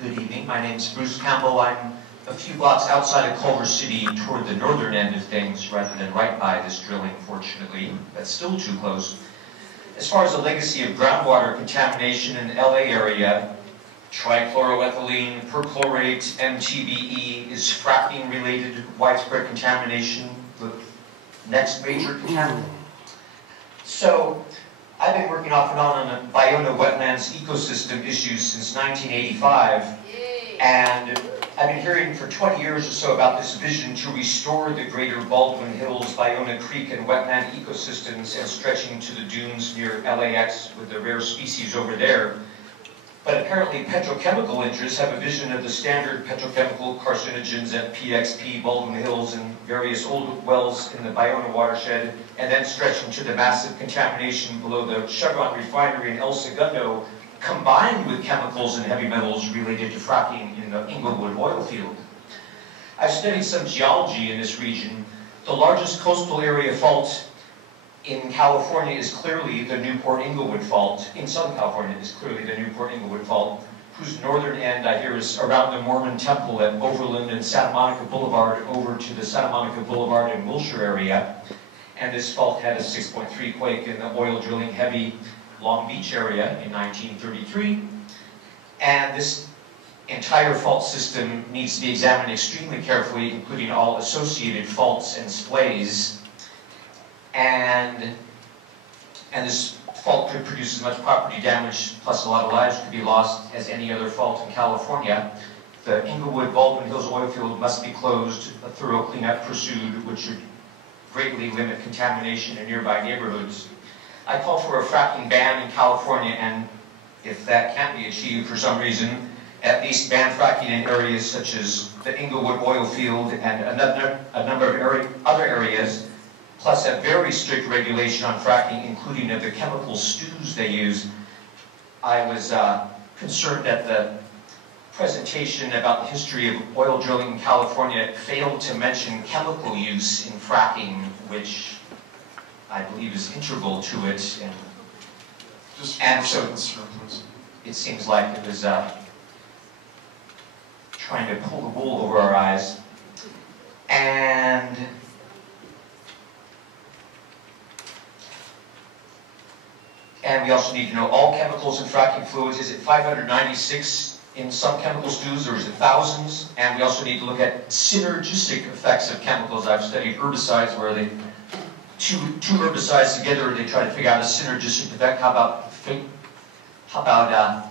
Good evening. My name is Bruce Campbell. I'm a few blocks outside of Culver City toward the northern end of things rather than right by this drilling, fortunately. That's still too close. As far as the legacy of groundwater contamination in the LA area, trichloroethylene, perchlorate, MTBE, is fracking-related widespread contamination the next major contaminant? So, I've been working off and on the Ballona wetlands ecosystem issues since 1985, and I've been hearing for 20 years or so about this vision to restore the greater Baldwin Hills, Ballona Creek, and wetland ecosystems and stretching to the dunes near LAX with the rare species over there. But apparently petrochemical interests have a vision of the standard petrochemical carcinogens at PXP, Baldwin Hills, and various old wells in the Ballona watershed, and then stretching to the massive contamination below the Chevron refinery in El Segundo, combined with chemicals and heavy metals related to fracking in the Inglewood oil field. I've studied some geology in this region. The largest coastal area fault in California is clearly the Newport-Inglewood Fault. In Southern California is clearly the Newport-Inglewood Fault, whose northern end, I hear, is around the Mormon Temple at Overland and Santa Monica Boulevard over to the Santa Monica Boulevard and Wilshire area. And this fault had a 6.3 quake in the oil drilling heavy Long Beach area in 1933. And this entire fault system needs to be examined extremely carefully, including all associated faults and splays. And this fault could produce as much property damage, plus a lot of lives could be lost, as any other fault in California. The Inglewood Baldwin Hills oil field must be closed, a thorough cleanup pursued, which should greatly limit contamination in nearby neighborhoods. I call for a fracking ban in California, and if that can't be achieved for some reason, at least ban fracking in areas such as the Inglewood oil field and a number of other areas, plus a very strict regulation on fracking, including of the chemical stews they use. I was concerned that the presentation about the history of oil drilling in California failed to mention chemical use in fracking, which I believe is integral to it. And so it seems like it was trying to pull the wool over our eyes. And we also need to know all chemicals in fracking fluids. Is it 596 in some chemical stews, or is it thousands? And we also need to look at synergistic effects of chemicals. I've studied herbicides where they two herbicides together, they try to figure out a synergistic effect. How about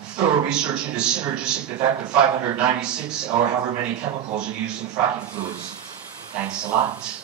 thorough research into synergistic effect of 596 or however many chemicals are used in fracking fluids? Thanks a lot.